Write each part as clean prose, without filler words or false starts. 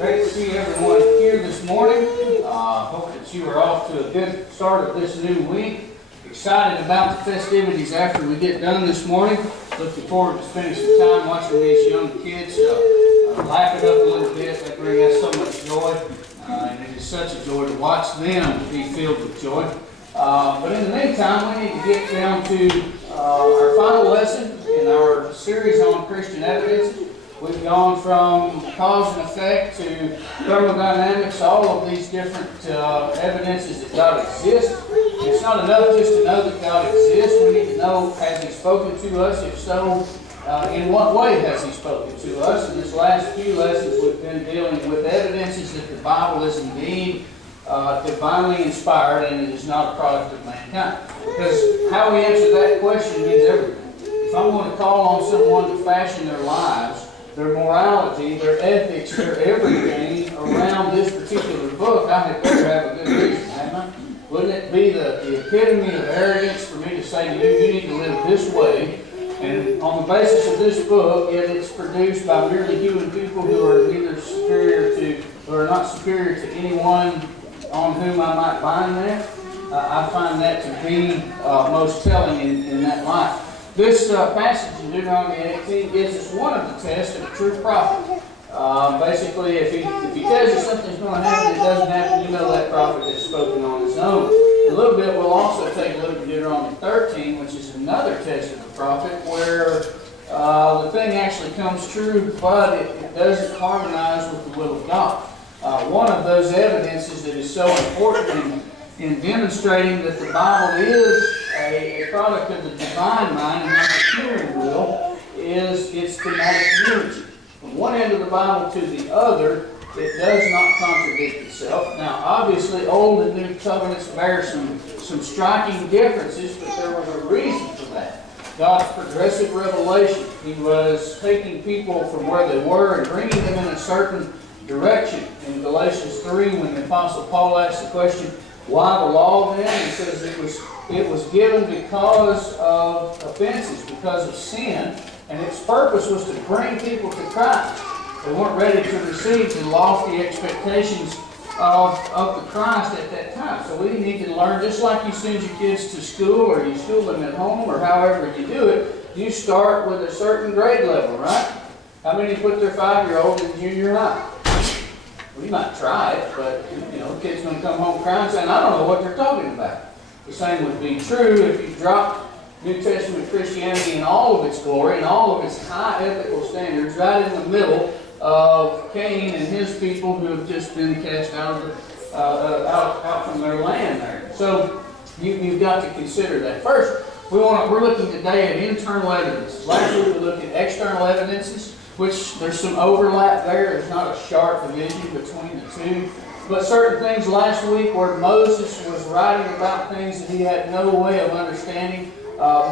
Great to see everyone here this morning. Hope that you are off to a good start of this new week. Excited about the festivities after we get done this morning. Looking forward to spending some time watching these young kids laugh it up a little bit. They bring us so much joy. And it is such a joy to watch them be filled with joy. But in the meantime, we need to get down to our final lesson in our series on Christian evidence. We've gone from cause and effect to thermodynamics, all of these different evidences that God exists. It's not enough just to know that God exists. We need to know, has He spoken to us? If so, in what way has He spoken to us? In this last few lessons, we've been dealing with evidences that the Bible is indeed divinely inspired and it is not a product of mankind. Because how we answer that question means everything. If I'm going to call on someone to fashion their lives, their morality, their ethics, their everything around this particular book, I had better have a good reason, hadn't I? Wouldn't it be the epitome of arrogance for me to say to you, you need to live this way, and on the basis of this book, yet it's produced by merely human people who are neither superior to, or not superior to anyone on whom I might bind that? I find that to be most telling in that light. This passage in Deuteronomy 18 gives us one of the tests of a true prophet. Basically, if he tells you something's going to happen, it doesn't happen, you know that prophet has spoken on his own. In a little bit, we'll also take a look at Deuteronomy 13, which is another test of the prophet, where the thing actually comes true, but it doesn't harmonize with the will of God. One of those evidences that is so important in demonstrating that the Bible is a product of the divine mind and not the human will is its thematic unity. From one end of the Bible to the other, it does not contradict itself. Now, obviously, Old and New Covenants bear some striking differences, but there was a reason for that. God's progressive revelation. He was taking people from where they were and bringing them in a certain direction. In Galatians 3, when the Apostle Paul asked the question, why the law then? He says it was given because of offenses, because of sin, and its purpose was to bring people to Christ. They weren't ready to receive the lofty expectations of the Christ at that time. So we need to learn, just like you send your kids to school or you school them at home or however you do it, you start with a certain grade level, right? How many put their 5-year-old in junior high? Well, you might try it, but the kid's going to come home crying saying, I don't know what they're talking about. The same would be true if you dropped New Testament Christianity in all of its glory and all of its high ethical standards right in the middle of Cain and his people who have just been cast out from their land there. So you've got to consider that. First, we're looking today at internal evidence. Last week we looked at external evidences, which there's some overlap there. There's not a sharp division between the two. But certain things last week where Moses was writing about things that he had no way of understanding,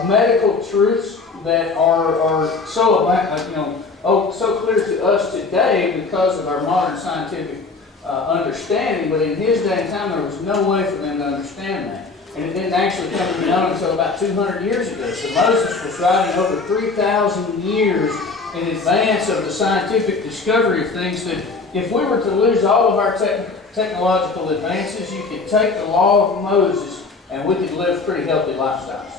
medical truths that are so clear to us today because of our modern scientific understanding. But in his day and time, there was no way for them to understand that. And it didn't actually come to be known until about 200 years ago. So Moses was writing over 3,000 years in advance of the scientific discovery of things that if we were to lose all of our technological advances, you could take the law of Moses and we could live pretty healthy lifestyles.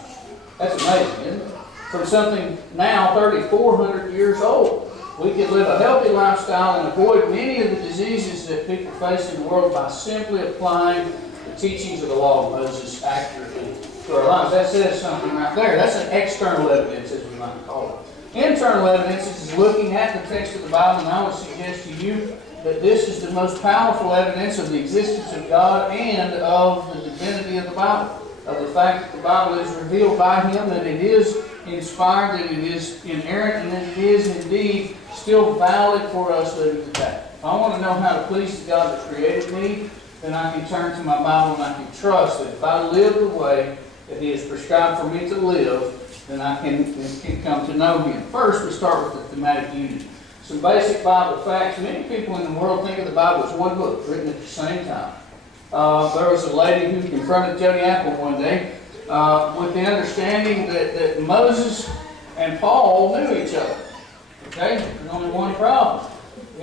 That's amazing, isn't it? From something now 3,400 years old, we could live a healthy lifestyle and avoid many of the diseases that people face in the world by simply applying the teachings of the law of Moses accurately to our lives. That says something right there. That's an external evidence, as we might call it. Internal evidence is looking at the text of the Bible, and I would suggest to you that this is the most powerful evidence of the existence of God and of the divinity of the Bible, of the fact that the Bible is revealed by Him, that it is inspired, that it is inerrant, and that it is indeed still valid for us living today. If I want to know how to please the God that created me, then I can turn to my Bible and I can trust that if I live the way that He has prescribed for me to live, then I can come to know Him. First, we start with the thematic unity. Some basic Bible facts. Many people in the world think of the Bible as one book written at the same time. There was a lady who confronted Jody Apple one day with the understanding that Moses and Paul knew each other. Okay? There's only one problem.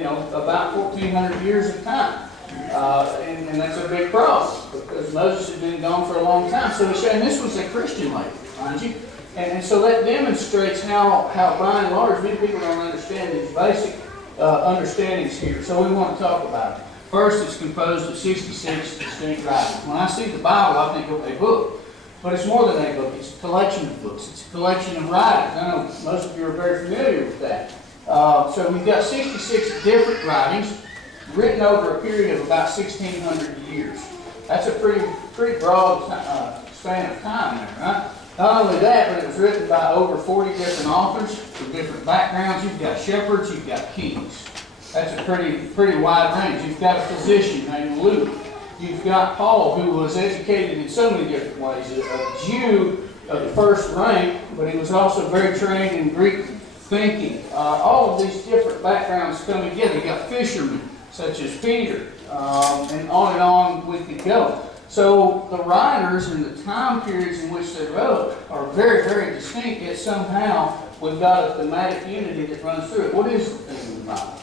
about 1,400 years of time. And that's a big problem because Moses had been gone for a long time. So he's saying this was a Christian lady, mind you. And so that demonstrates how by and large, many people don't understand these basic understandings here. So we want to talk about it. First, it's composed of 66 distinct writings. When I see the Bible, I think of a book. But it's more than a book. It's a collection of books. It's a collection of writings. I know most of you are very familiar with that. So we've got 66 different writings written over a period of about 1,600 years. That's a pretty broad span of time there, right? Not only that, but it was written by over 40 different authors from different backgrounds. You've got shepherds, you've got kings. That's a pretty wide range. You've got a physician named Luke. You've got Paul, who was educated in so many different ways. A Jew of the first rank, but he was also very trained in Greek thinking. All of these different backgrounds come together. You've got fishermen, such as Peter, and on we could go. So the writers and the time periods in which they wrote are very, very distinct, yet somehow we've got a thematic unity that runs through it. What is the theme of the Bible?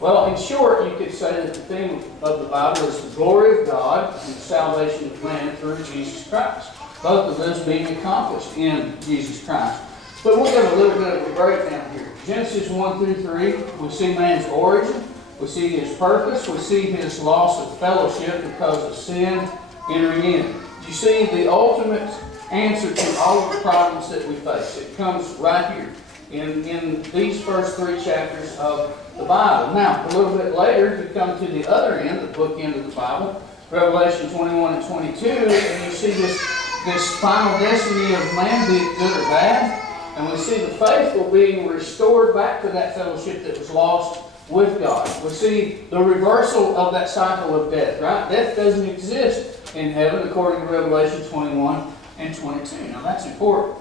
Well, in short, you could say that the theme of the Bible is the glory of God and the salvation of man through Jesus Christ. Both of those being accomplished in Jesus Christ. But we'll give a little bit of a breakdown here. Genesis 1 through 3, we see man's origin. We see his purpose. We see his loss of fellowship because of sin entering in. You see the ultimate answer to all of the problems that we face. It comes right here in these first 3 chapters of the Bible. Now, a little bit later, you come to the other end, the book end of the Bible, Revelation 21 and 22, and you see this final destiny of man, be it good or bad. And we see the faithful being restored back to that fellowship that was lost with God. We see the reversal of that cycle of death, right? Death doesn't exist in heaven according to Revelation 21 and 22. Now that's important.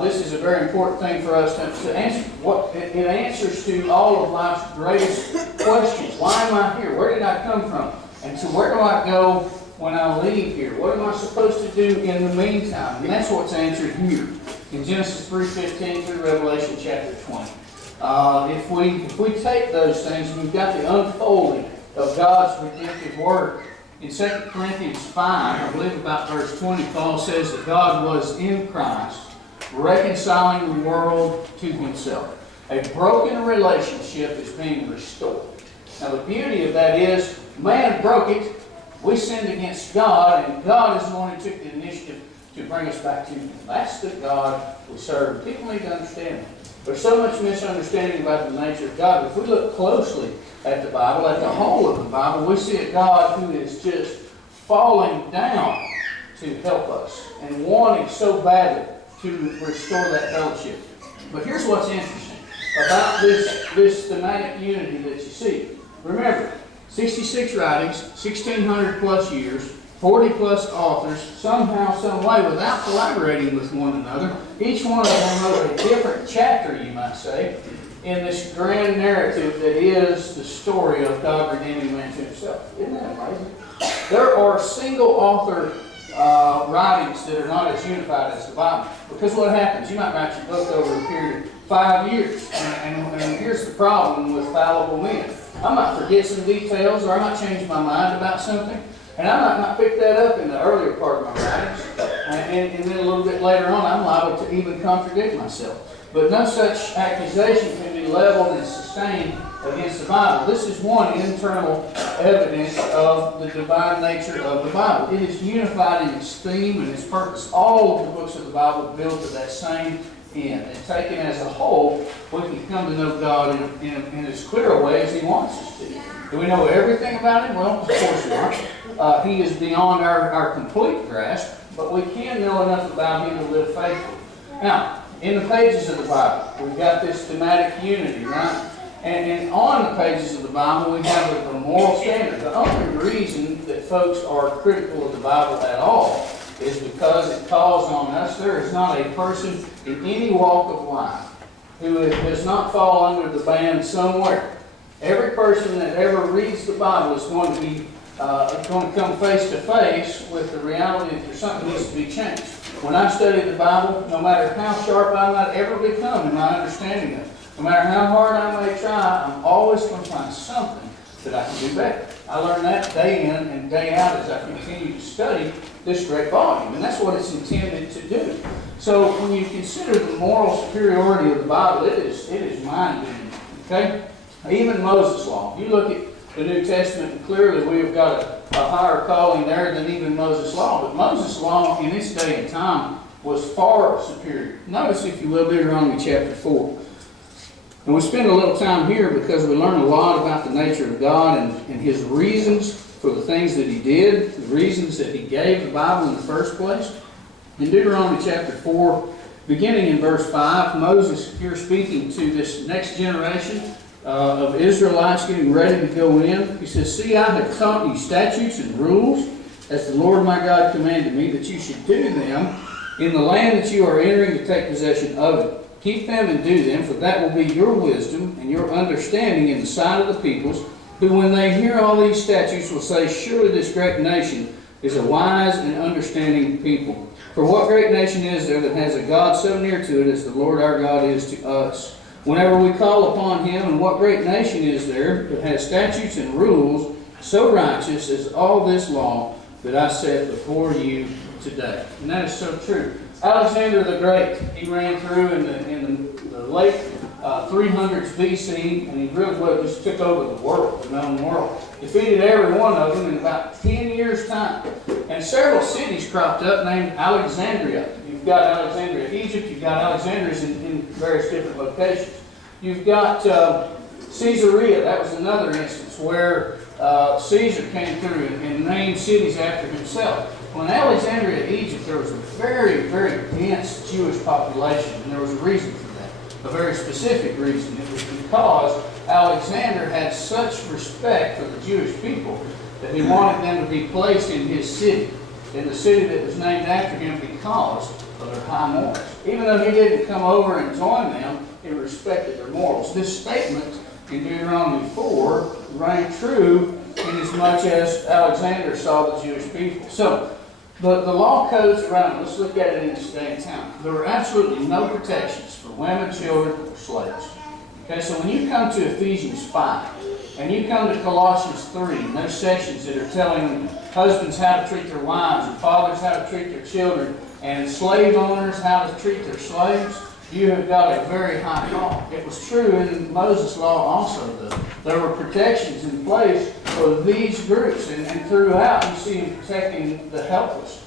This is a very important thing for us to answer. It answers to all of life's greatest questions. Why am I here? Where did I come from? And so where do I go when I leave here? What am I supposed to do in the meantime? And that's what's answered here in Genesis 3:15 through Revelation chapter 20. If we take those things, we've got the unfolding of God's redemptive work. In 2 Corinthians 5, I believe about verse 20, Paul says that God was in Christ, reconciling the world to himself. A broken relationship is being restored. Now the beauty of that is, man broke it, we sinned against God, and God is the one who took the initiative to bring us back to him. That's the God we serve. People need to understand that. There's so much misunderstanding about the nature of God. If we look closely at the Bible, at the whole of the Bible, we see a God who is just falling down to help us and wanting so badly to restore that fellowship. But here's what's interesting about this thematic unity that you see. Remember, 66 writings, 1,600 plus years, 40 plus authors, somehow, some way, without collaborating with one another. Each one of them wrote a different chapter, you might say, in this grand narrative that is the story of God redeeming man to himself. Isn't that amazing? There are single author writings that are not as unified as the Bible. Because what happens? You might write your book over a period of 5 years. And here's the problem with fallible men. I might forget some details, or I might change my mind about something. And I might not pick that up in the earlier part of my writings. And then a little bit later on, I'm liable to even contradict myself. But no such accusation can be leveled and sustained against the Bible. This is one internal evidence of the divine nature of the Bible. It is unified in its theme and its purpose. All of the books of the Bible build to that same end. And taken as a whole, we can come to know God in as clear a way as he wants us to. Do we know everything about him? Well, of course not. He is beyond our complete grasp, but we can know enough about him to live faithfully. Now, in the pages of the Bible, we've got this thematic unity, right? And on the pages of the Bible, we have a moral standard. The only reason that folks are critical of the Bible at all is because it calls on us. There is not a person in any walk of life who does not fall under the ban somewhere. Every person that ever reads the Bible is going to be going to come face to face with the reality that there's something that needs to be changed. When I study the Bible, no matter how sharp I might ever become in my understanding of it, No matter how hard I may try, I'm always going to find something that I can do better. I learn that day in and day out as I continue to study this great volume, and that's what it's intended to do. So when you consider the moral superiority of the Bible, it is mind-bending. Okay? Even Moses' law. You look at the New Testament, and clearly we have got a higher calling there than even Moses' law. But Moses' law in its day and time was far superior. Notice, if you will, Deuteronomy chapter 4. And we spend a little time here because we learn a lot about the nature of God and His reasons for the things that He did, the reasons that He gave the Bible in the first place. In Deuteronomy chapter 4, beginning in verse 5, Moses here speaking to this next generation of Israelites getting ready to go in. He says, "See, I have taught you statutes and rules, as the Lord my God commanded me, that you should do them in the land that you are entering to take possession of it. Keep them and do them, for that will be your wisdom and your understanding in the sight of the peoples, who when they hear all these statutes will say, surely this great nation is a wise and understanding people. For what great nation is there that has a God so near to it as the Lord our God is to us? Whenever we call upon Him, and what great nation is there that has statutes and rules so righteous as all this law that I set before you today?" And that is so true. Alexander the Great, he ran through in the late 300s BC, and he really just took over the world, the known world. Defeated every one of them in about 10 years' time. And several cities cropped up named Alexandria. You've got Alexandria, Egypt. You've got Alexandrias in various different locations. You've got Caesarea. That was another instance where Caesar came through and named cities after himself. Well, in Alexandria, Egypt, there was a very, very dense Jewish population, and there was a reason for that, a very specific reason. It was because Alexander had such respect for the Jewish people that he wanted them to be placed in his city, in the city that was named after him because of their high morals. Even though he didn't come over and join them, he respected their morals. This statement in Deuteronomy 4 rang true inasmuch as Alexander saw the Jewish people. So, the law codes around, let's look at it in this day and time. There were absolutely no protections for women, children, or slaves. Okay, so when you come to Ephesians 5, and you come to Colossians 3, and those sections that are telling husbands how to treat their wives, and fathers how to treat their children, and slave owners how to treat their slaves, you have got a very high call. It was true in Moses' law also, though. There were protections in place for these groups, and throughout you see him protecting the helpless.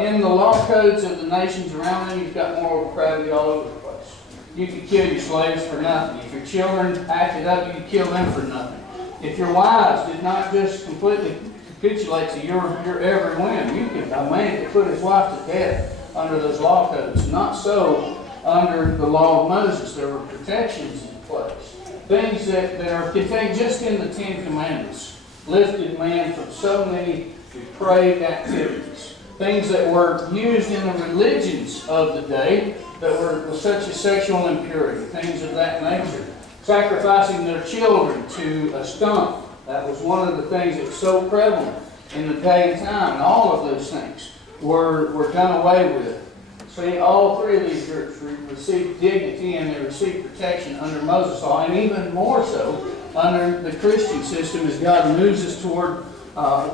In the law codes of the nations around them, you've got moral depravity all over the place. You could kill your slaves for nothing. If your children acted up, you could kill them for nothing. If your wives did not just completely capitulate to your every whim, a man could put his wife to death under those law codes. Not so under the law of Moses. There were protections in place. Things that are contained just in the Ten Commandments lifted man from so many depraved activities. Things that were used in the religions of the day that were such as sexual impurity, things of that nature. Sacrificing their children to a skunk. That was one of the things that was so prevalent in the day and time. And all of those things were done away with. See, all three of these groups received dignity and they received protection under Moses' law, and even more so under the Christian system as God moves us toward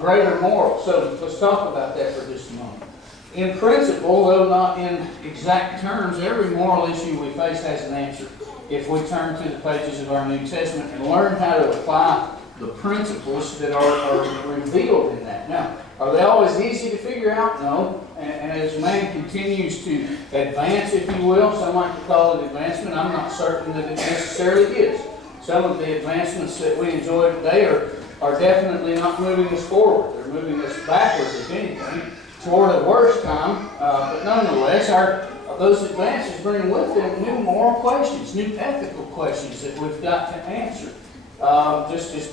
greater morals. So let's talk about that for just a moment. In principle, though not in exact terms, every moral issue we face has an answer if we turn to the pages of our New Testament and learn how to apply the principles that are revealed in that. Now, are they always easy to figure out? No. And as man continues to advance, if you will, some like to call it advancement, I'm not certain that it necessarily is. Some of the advancements that we enjoy today are definitely not moving us forward. They're moving us backwards, if anything, toward a worse time. But nonetheless, those advances bring with them new moral questions, new ethical questions that we've got to answer. Just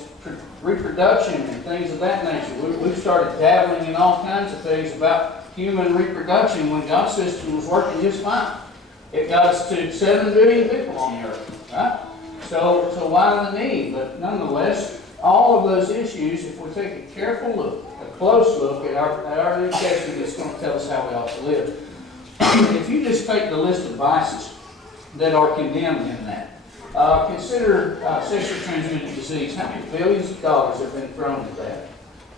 reproduction and things of that nature. We've started dabbling in all kinds of things about human reproduction when God's system was working just fine. It got us to 7 billion people on the earth, right? So why the need? But nonetheless, all of those issues, if we take a careful look, a close look at our New Testament, it's going to tell us how we ought to live. If you just take the list of vices that are condemned in that, Consider sexually transmitted disease. How many billions of dollars have been thrown at that?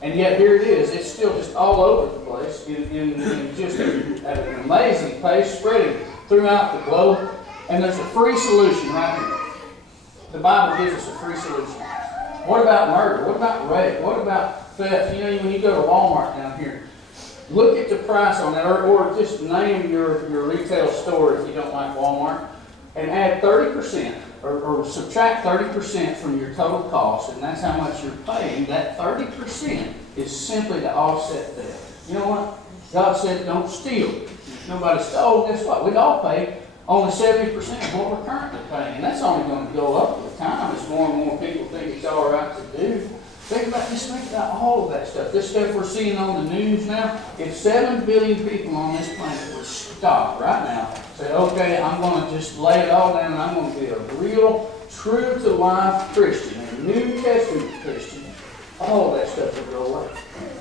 And yet here it is. It's still just all over the place in just at an amazing pace, spreading throughout the globe. And there's a free solution right here. The Bible gives us a free solution. What about murder? What about rape? What about theft? You know, when you go to Walmart down here, look at the price on that, or just name your retail store if you don't like Walmart, and add 30%, or subtract 30% from your total cost, and that's how much you're paying. That 30% is simply to offset theft. You know what? God said don't steal. If nobody stole, guess what? We'd all pay only 70% of what we're currently paying. And that's only going to go up with time as more and more people think it's all right to do. Think about all of that stuff. This stuff we're seeing on the news now. If 7 billion people on this planet would stop right now, say, okay, I'm going to just lay it all down and I'm going to be a real, true-to-life Christian, a New Testament Christian, all of that stuff would go away.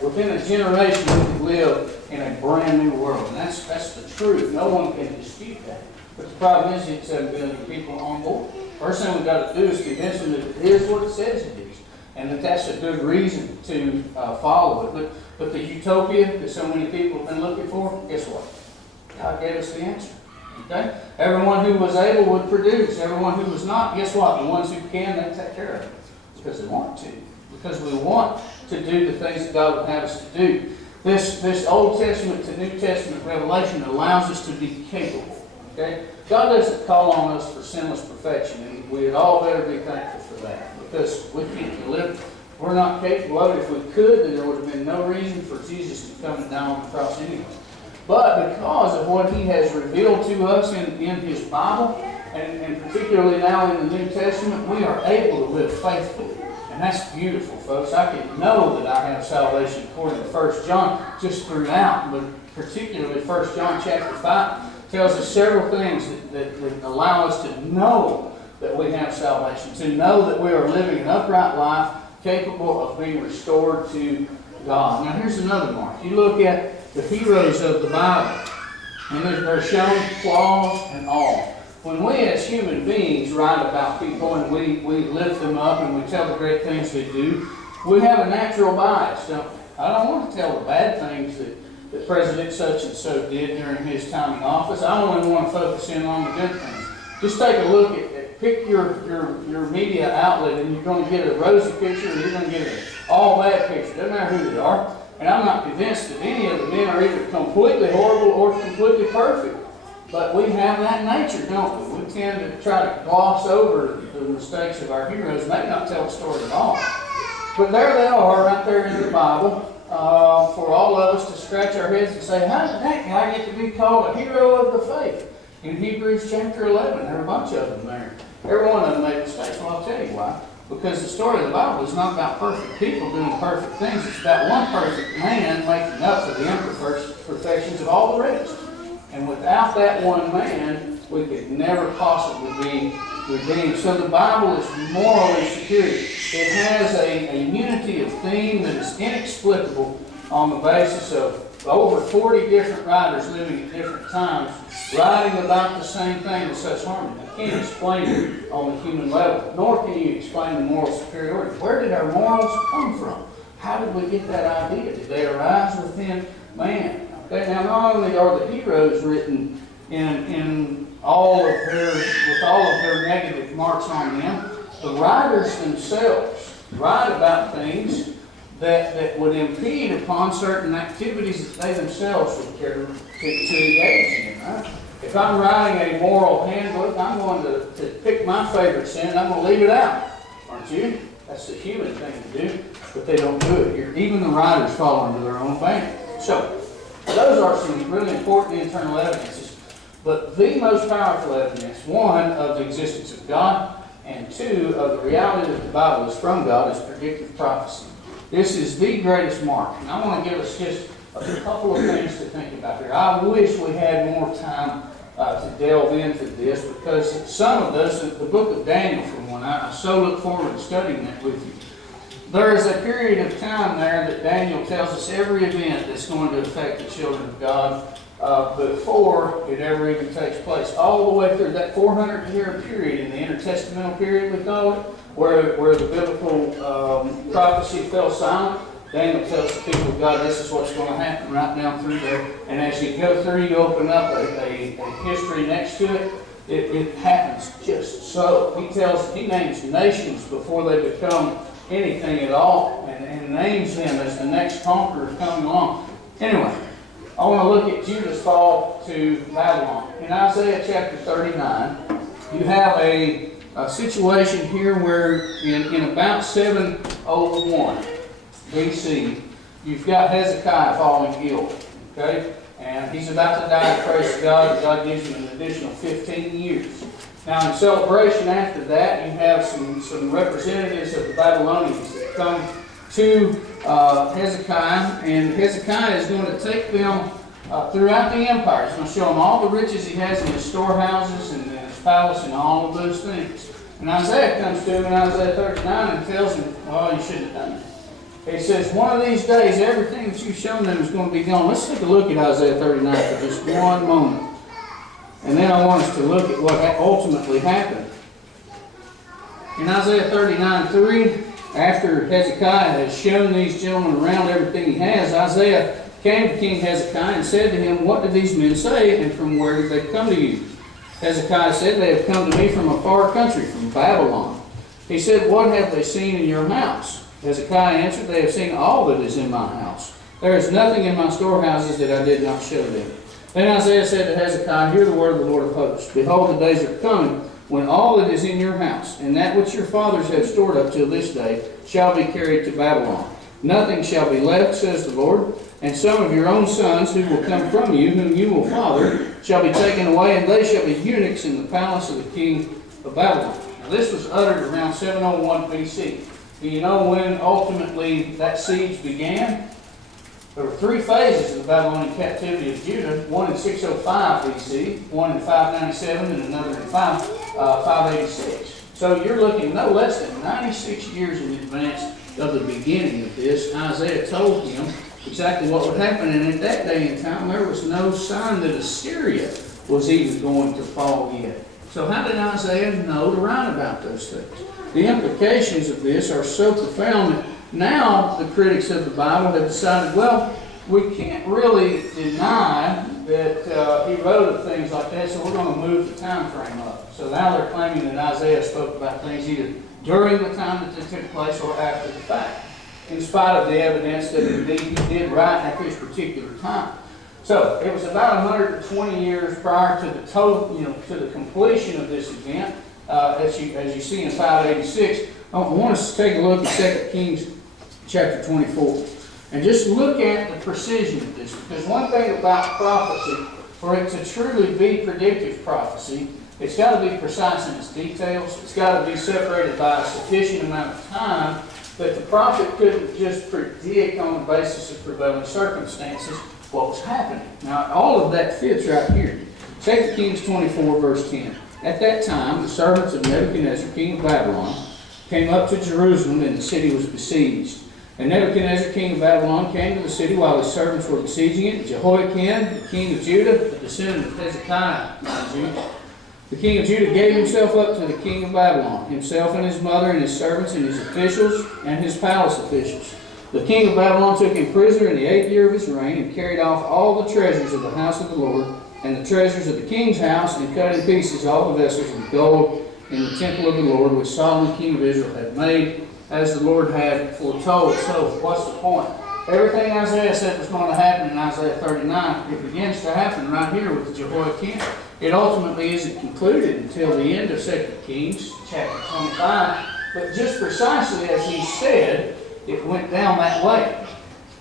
Within a generation, we could live in a brand new world. And that's the truth. No one can dispute that. But the problem is, it's 7 billion people on board. First thing we've got to do is convince them that it is what it says it is, and that that's a good reason to follow it. But the utopia that so many people have been looking for, guess what? God gave us the answer. Okay? Everyone who was able would produce. Everyone who was not, guess what? The ones who can, they take care of it because they want to. Because we want to do the things that God would have us to do. This Old Testament to New Testament revelation allows us to be capable. Okay? God doesn't call on us for sinless perfection, and we'd all better be thankful for that, because we can't live. We're not capable of it. If we could, then there would have been no reason for Jesus to come and die on the cross anyway. But because of what He has revealed to us in His Bible, and particularly now in the New Testament, we are able to live faithfully. And that's beautiful, folks. I can know that I have salvation according to 1 John just throughout, but particularly 1 John chapter 5. Tells us several things that allow us to know that we have salvation, to know that we are living an upright life capable of being restored to God. Now here's another mark. You look at the heroes of the Bible, and they're shown flaws and all. When we as human beings write about people and we lift them up and we tell the great things they do, we have a natural bias, don't we? I don't want to tell the bad things that President such and so did during his time in office. I only want to focus in on the good things. Just take a look at pick your media outlet, and you're going to get a rosy picture, or you're going to get an all bad picture. Doesn't matter who they are. And I'm not convinced that any of the men are either completely horrible or completely perfect. But we have that nature, don't we? We tend to try to gloss over the mistakes of our heroes, maybe not tell the story at all. But there they are, right there in the Bible. For all of us to scratch our heads and say, how did that guy get to be called a hero of the faith? In Hebrews chapter 11, there are a bunch of them there. Every one of them made mistakes. Well, I'll tell you why. Because the story of the Bible is not about perfect people doing perfect things. It's about one perfect man making up for the imperfections of all the rest. And without that one man, we could never possibly be redeemed. So the Bible is morally superior. It has a unity of theme that is inexplicable on the basis of over 40 different writers living at different times, writing about the same thing with such harmony. You can't explain it on the human level, nor can you explain the moral superiority. Where did our morals come from? How did we get that idea? Did they arise within man? Okay, now not only are the heroes written in all of their negative marks on them, the writers themselves write about things that would impede upon certain activities that they themselves would care to engage in. Right? If I'm writing a moral handbook, I'm going to pick my favorite sin and I'm going to leave it out. Aren't you? That's the human thing to do, but they don't do it here. Even the writers fall under their own ban. So, those are some really important internal evidences. But the most powerful evidence, one, of the existence of God, and two, of the reality that the Bible is from God, is predictive prophecy. This is the greatest mark. And I want to give us just a couple of things to think about here. I wish we had more time to delve into this, because some of this, the book of Daniel, for one, I so look forward to studying that with you. There is a period of time there that Daniel tells us every event that's going to affect the children of God before it ever even takes place. All the way through that 400-year period in the intertestamental period, we call it, where the biblical prophecy fell silent. Daniel tells the people of God, this is what's going to happen right down through there. And as you go through, you open up a history next to it. It happens just so. He names nations before they become anything at all, and names them as the next conqueror coming along. Anyway, I want to look at Judah's fall to Babylon. In Isaiah chapter 39, you have a situation here where in about 701 BC, you've got Hezekiah falling ill. Okay? And he's about to die, praise God. God gives him an additional 15 years. Now, in celebration after that, you have some representatives of the Babylonians that come to Hezekiah, and Hezekiah is going to take them throughout the empire. He's going to show them all the riches he has in his storehouses and in his palace and all of those things. And Isaiah comes to him in Isaiah 39 and tells him, well, you shouldn't have done that. He says, one of these days, everything that you've shown them is going to be gone. Let's take a look at Isaiah 39 for just one moment. And then I want us to look at what ultimately happened. In Isaiah 39:3, after Hezekiah has shown these gentlemen around everything he has, Isaiah came to King Hezekiah and said to him, what did these men say, and from where did they come to you? Hezekiah said, they have come to me from a far country, from Babylon. He said, what have they seen in your house? Hezekiah answered, they have seen all that is in my house. There is nothing in my storehouses that I did not show them. Then Isaiah said to Hezekiah, hear the word of the Lord of hosts. Behold, the days are coming when all that is in your house, and that which your fathers have stored up till this day, shall be carried to Babylon. Nothing shall be left, says the Lord. And some of your own sons who will come from you, whom you will father, shall be taken away, and they shall be eunuchs in the palace of the king of Babylon. Now this was uttered around 701 BC. Do you know when ultimately that siege began? There were three phases of the Babylonian captivity of Judah, one in 605 BC, one in 597, and another in 586. So you're looking no less than 96 years in advance of the beginning of this. Isaiah told him exactly what would happen, and at that day and time there was no sign that Assyria was even going to fall yet. So how did Isaiah know to write about those things? The implications of this are so profound that now the critics of the Bible have decided, well, we can't really deny that he wrote of things like that, so we're going to move the time frame up. So now they're claiming that Isaiah spoke about things either during the time that they took place or after the fact, in spite of the evidence that indeed he did write at this particular time. So it was about 120 years prior to the total, to the completion of this event. As you see in 586, I want us to take a look at 2 Kings chapter 24. And just look at the precision of this. Because one thing about prophecy, for it to truly be predictive prophecy, it's got to be precise in its details. It's got to be separated by a sufficient amount of time that the prophet couldn't just predict on the basis of prevailing circumstances what was happening. Now, all of that fits right here. 2 Kings 24, verse 10. At that time, the servants of Nebuchadnezzar, king of Babylon, came up to Jerusalem, and the city was besieged. And Nebuchadnezzar, king of Babylon, came to the city while his servants were besieging it. Jehoiakim, the king of Judah, the descendant of Hezekiah, the king of Judah gave himself up to the king of Babylon, himself and his mother and his servants and his officials and his palace officials. The king of Babylon took him prisoner in the 8th year of his reign and carried off all the treasures of the house of the Lord and the treasures of the king's house, and cut in pieces all the vessels of gold in the temple of the Lord, which Solomon king of Israel had made, as the Lord had foretold. So, what's the point? Everything Isaiah said was going to happen in Isaiah 39, it begins to happen right here with Jehoiakim. It ultimately isn't concluded until the end of 2 Kings, chapter 25, but just precisely as he said, it went down that way.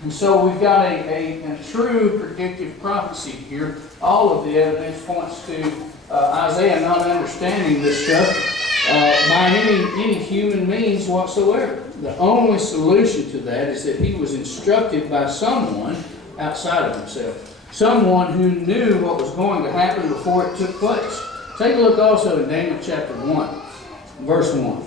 And so we've got a true predictive prophecy here. All of the evidence points to Isaiah not understanding this stuff by any human means whatsoever. The only solution to that is that he was instructed by someone outside of himself. Someone who knew what was going to happen before it took place. Take a look also in Daniel chapter 1, verse 1.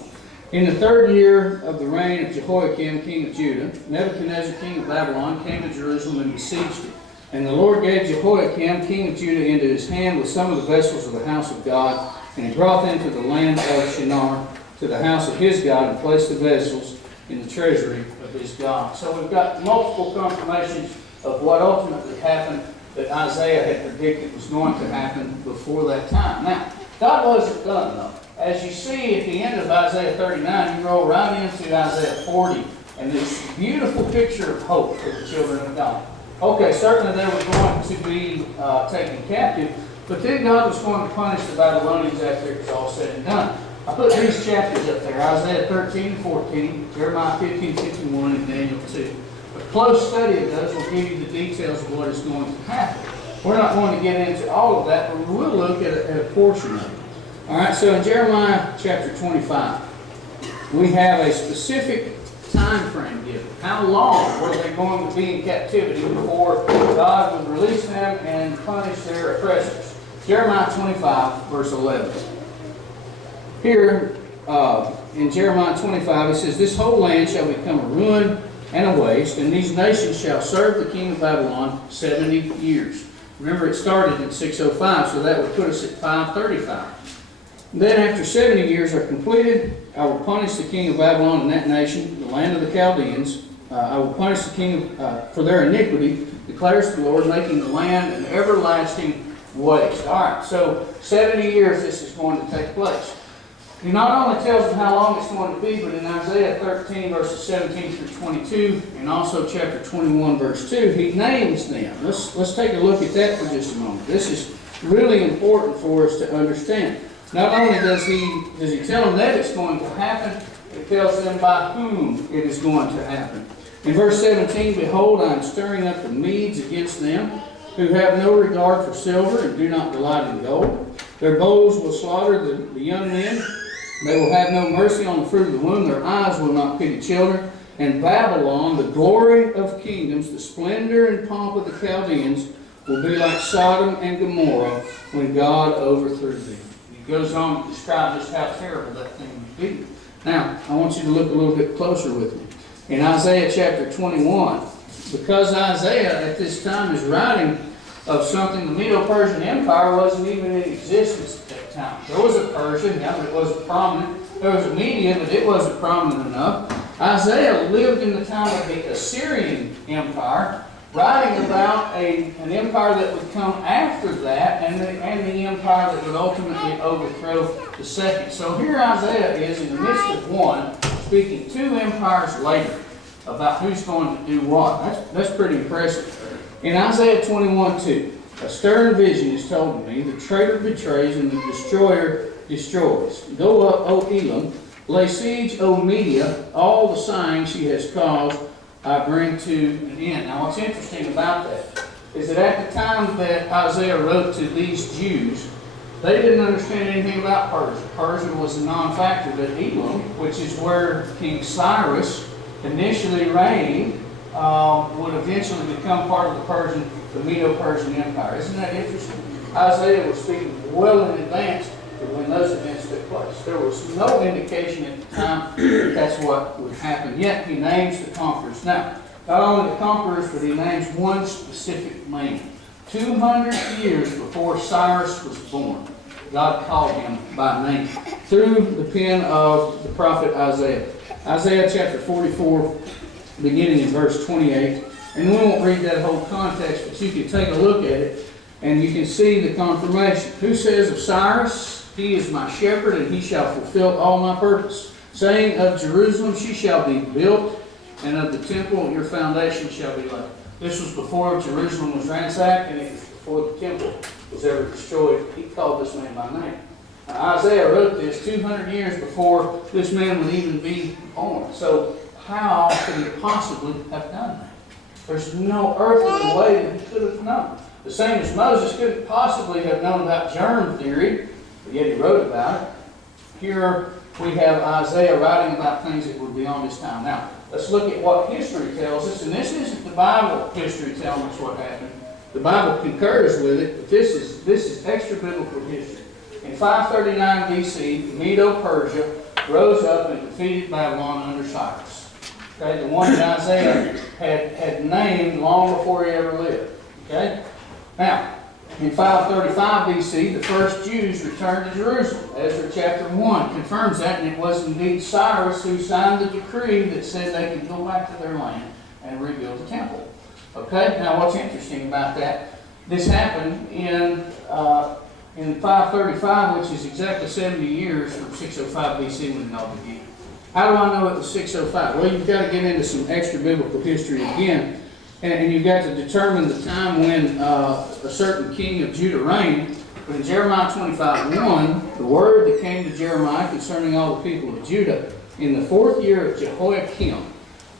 In the 3rd year of the reign of Jehoiakim, king of Judah, Nebuchadnezzar, king of Babylon, came to Jerusalem and besieged it. And the Lord gave Jehoiakim, king of Judah, into his hand with some of the vessels of the house of God, and he brought them to the land of Shinar, to the house of his God, and placed the vessels in the treasury of his God. So we've got multiple confirmations of what ultimately happened that Isaiah had predicted was going to happen before that time. Now, God wasn't done though. As you see at the end of Isaiah 39, you roll right into Isaiah 40, and this beautiful picture of hope for the children of God. Okay, certainly they were going to be taken captive, but then God was going to punish the Babylonians after it was all said and done. I put these chapters up there, Isaiah 13 and 14, Jeremiah 15, 51, and Daniel 2. A close study of those will give you the details of what is going to happen. We're not going to get into all of that, but we will look at a portion of it. All right, so in Jeremiah chapter 25, we have a specific time frame given. How long were they going to be in captivity before God would release them and punish their oppressors? Jeremiah 25, verse 11. Here, in Jeremiah 25, it says, "This whole land shall become a ruin and a waste, and these nations shall serve the king of Babylon 70 years. Remember, it started in 605, so that would put us at 535. Then after 70 years are completed, I will punish the king of Babylon and that nation, the land of the Chaldeans. I will punish the king for their iniquity, declares the Lord, making the land an everlasting waste." All right, so 70 years this is going to take place. He not only tells them how long it's going to be, but in Isaiah 13, verses 17 through 22, and also chapter 21, verse 2, he names them. Let's take a look at that for just a moment. This is really important for us to understand. Not only does he tell them that it's going to happen, he tells them by whom it is going to happen. In verse 17, "Behold, I am stirring up the Medes against them, who have no regard for silver and do not delight in gold. Their bows will slaughter the young men. They will have no mercy on the fruit of the womb. Their eyes will not pity children. And Babylon, the glory of kingdoms, the splendor and pomp of the Chaldeans, will be like Sodom and Gomorrah when God overthrew them." He goes on to describe just how terrible that thing would be. Now, I want you to look a little bit closer with me. In Isaiah chapter 21, because Isaiah at this time is writing of something, the Medo-Persian Empire wasn't even in existence at that time. There was a Persian, yeah, but it wasn't prominent. There was a Media, but it wasn't prominent enough. Isaiah lived in the time of the Assyrian Empire, writing about an empire that would come after that, and the empire that would ultimately overthrow the second. So here Isaiah is in the midst of one, speaking 2 empires later about who's going to do what. That's pretty impressive. In Isaiah 21:2, "A stern vision is told to me, the traitor betrays and the destroyer destroys. Go up, O Elam, lay siege, O Media, all the signs she has caused I bring to an end." Now what's interesting about that is that at the time that Isaiah wrote to these Jews, they didn't understand anything about Persia. Persia was a non-factor, but Elam, which is where King Cyrus initially reigned, would eventually become part of the Medo-Persian Empire. Isn't that interesting? Isaiah was speaking well in advance to when those events took place. There was no indication at the time that that's what would happen. Yet he names the conquerors. Now, not only the conquerors, but he names one specific man. 200 years before Cyrus was born, God called him by name through the pen of the prophet Isaiah. Isaiah chapter 44, beginning in verse 28. And we won't read that whole context, but you can take a look at it and you can see the confirmation. "Who says of Cyrus, he is my shepherd, and he shall fulfill all my purpose. Saying of Jerusalem, she shall be built, and of the temple your foundation shall be laid." This was before Jerusalem was ransacked, and it was before the temple was ever destroyed. He called this man by name. Now, Isaiah wrote this 200 years before this man would even be born. So how could he possibly have done that? There's no earthly way that he could have known. The same as Moses couldn't possibly have known about germ theory, but yet he wrote about it. Here we have Isaiah writing about things that would be on his time. Now, let's look at what history tells us, and this isn't the Bible history telling us what happened. The Bible concurs with it, but this is extra biblical history. In 539 BC, Medo-Persia rose up and defeated Babylon under Cyrus. Okay, the one that Isaiah had named long before he ever lived. Okay? Now, in 535 BC, the first Jews returned to Jerusalem. Ezra chapter 1 confirms that, and it was indeed Cyrus who signed the decree that said they could go back to their land and rebuild the temple. Okay? Now, what's interesting about that? This happened in 535, which is exactly 70 years from 605 BC when it all began. How do I know it was 605? Well, you've got to get into some extra biblical history again. And you've got to determine the time when a certain king of Judah reigned. But in Jeremiah 25:1, the word that came to Jeremiah concerning all the people of Judah in the 4th year of Jehoiakim,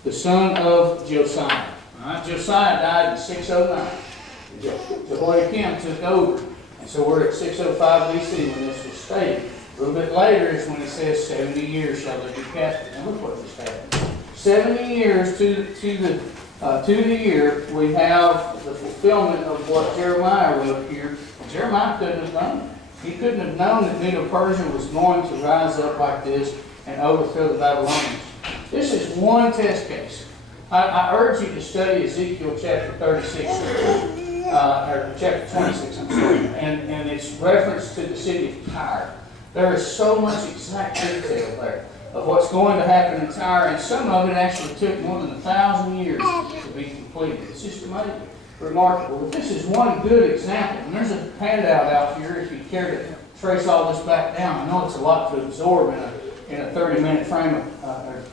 the son of Josiah. All right? Josiah died in 609. Jehoiakim took over. And so we're at 605 BC when this was stated. A little bit later is when it says 70 years shall they be captive. Now look what just happened. 70 years to the year, we have the fulfillment of what Jeremiah wrote here. Jeremiah couldn't have known it. He couldn't have known that Medo-Persia was going to rise up like this and overthrow the Babylonians. This is one test case. I urge you to study Ezekiel chapter 36, or chapter 26, I'm sorry, and its reference to the city of Tyre. There is so much exact detail there of what's going to happen in Tyre, and some of it actually took more than 1,000 years to be completed. It's just amazing, remarkable. But this is one good example, and there's a handout out here if you care to trace all this back down. I know it's a lot to absorb in a 30-minute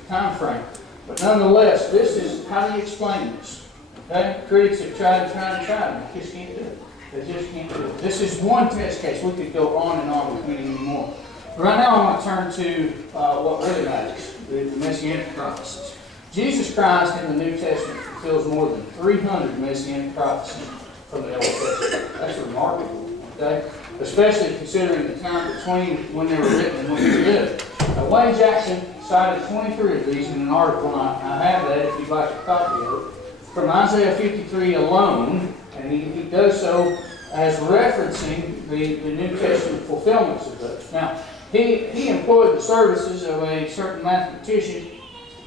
time frame, but nonetheless, this is how do you explain this? Okay? Critics have tried, and they just can't do it. They just can't do it. This is one test case. We could go on and on with many more. Right now, I want to turn to what really matters, the Messianic prophecies. Jesus Christ in the New Testament fulfills more than 300 Messianic prophecies from the Old Testament. That's remarkable, okay? Especially considering the time between when they were written and when they lived. Wayne Jackson cited 23 of these in an article, and I have that if you'd like a copy of it, from Isaiah 53 alone, and he does so as referencing the New Testament fulfillments of those. Now, he employed the services of a certain mathematician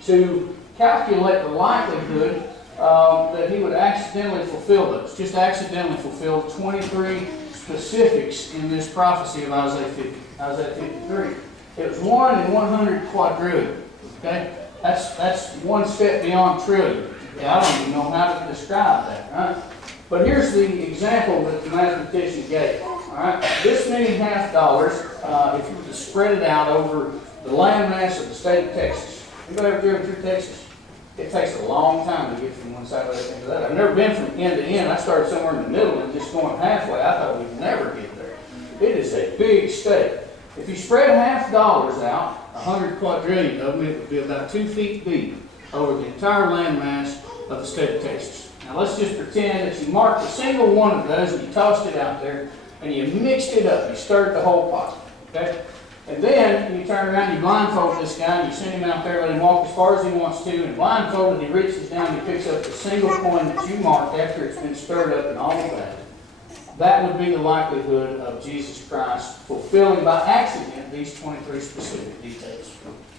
to calculate the likelihood that he would accidentally fulfill those. Just accidentally fulfill 23 specifics in this prophecy of Isaiah 53. It was 1 in 100 quadrillion. Okay? That's one step beyond trillion. Okay? I don't even know how to describe that, right? But here's the example that the mathematician gave. All right? This many half dollars, if you were to spread it out over the landmass of the state of Texas. Anybody ever driven through Texas? It takes a long time to get from one side of that end to that. I've never been from end to end. I started somewhere in the middle and just going halfway. I thought we'd never get there. It is a big state. If you spread half dollars out, 100 quadrillion of them, it would be about 2 feet deep over the entire landmass of the state of Texas. Now let's just pretend that you marked a single one of those and you tossed it out there and you mixed it up. You stirred the whole pot. Okay? And then you turn around, you blindfold this guy, and you send him out there, let him walk as far as he wants to, and blindfolded, he reaches down and he picks up the single coin that you marked after it's been stirred up and all of that. That would be the likelihood of Jesus Christ fulfilling by accident these 23 specific details.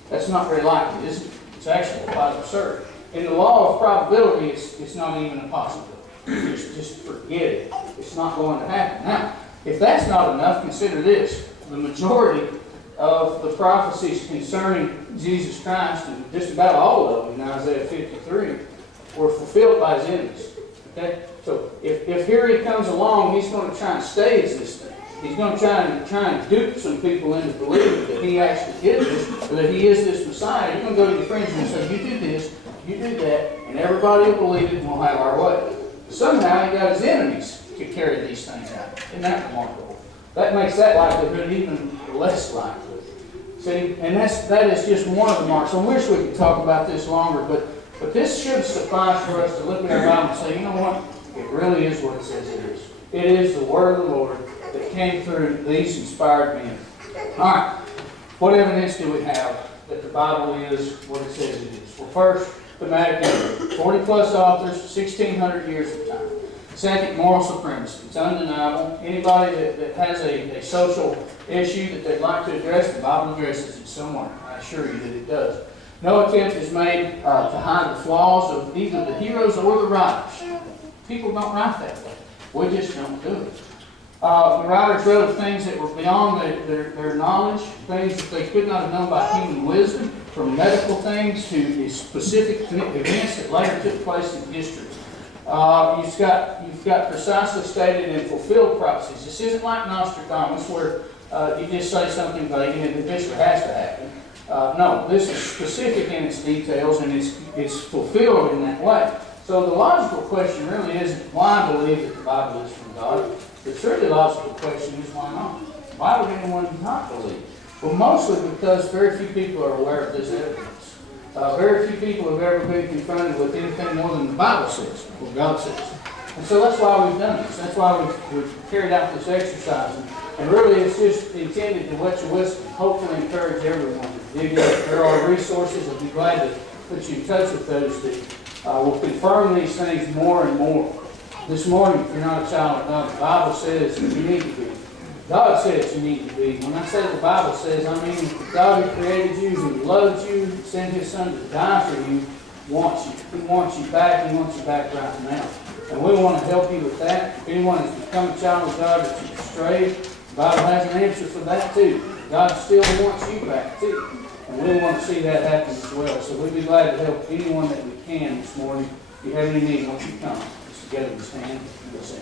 That's not very likely, is it? It's actually quite absurd. In the law of probability, it's not even a possibility. Just forget it. It's not going to happen. Now, if that's not enough, consider this. The majority of the prophecies concerning Jesus Christ, and just about all of them in Isaiah 53, were fulfilled by his enemies. Okay? So if here he comes along, he's going to try and stage this thing. He's going to try and dupe some people into believing that he actually did this, or that he is this Messiah. You're going to go to your friends and say, you do this, you do that, and everybody will believe it and we'll have our way. But somehow he got his enemies to carry these things out. Isn't that remarkable? That makes that likelihood even less likely. See, and that is just one of the marks. I wish we could talk about this longer, but this should suffice for us to look at our Bible and say, you know what? It really is what it says it is. It is the word of the Lord that came through these inspired men. All right. What evidence do we have that the Bible is what it says it is? Well, first, thematic evidence. 40 plus authors, 1,600 years of time. Second, moral supremacy. It's undeniable. Anybody that has a social issue that they'd like to address, the Bible addresses it somewhere. I assure you that it does. No attempt is made to hide the flaws of either the heroes or the writers. People don't write that way. We just don't do it. The writers wrote things that were beyond their knowledge, things that they could not have known by human wisdom, from medical things to specific events that later took place in history. You've got precisely stated and fulfilled prophecies. This isn't like Nostradamus, where you just say something vague and it eventually has to happen. No, this is specific in its details, and it's fulfilled in that way. So the logical question really isn't why believe that the Bible is from God. The truly logical question is why not? Why would anyone not believe? Well, mostly because very few people are aware of this evidence. Very few people have ever been confronted with anything more than the Bible says, what God says. And so that's why we've done this. That's why we've carried out this exercise. And really, it's just intended to let you listen, hopefully encourage everyone to dig in. There are resources. I'd be glad to put you in touch with those that will confirm these things more and more. This morning, if you're not a child of God, the Bible says you need to be. God says you need to be. When I say the Bible says, I mean the God who created you, who loves you, sent His Son to die for you, wants you. He wants you back. He wants you back right now. And we want to help you with that. If anyone has become a child of God that you've strayed, the Bible has an answer for that too. God still wants you back too. And we want to see that happen as well. So we'd be glad to help anyone that we can this morning. If you have any need, won't you come? Just together we stand and we'll sing.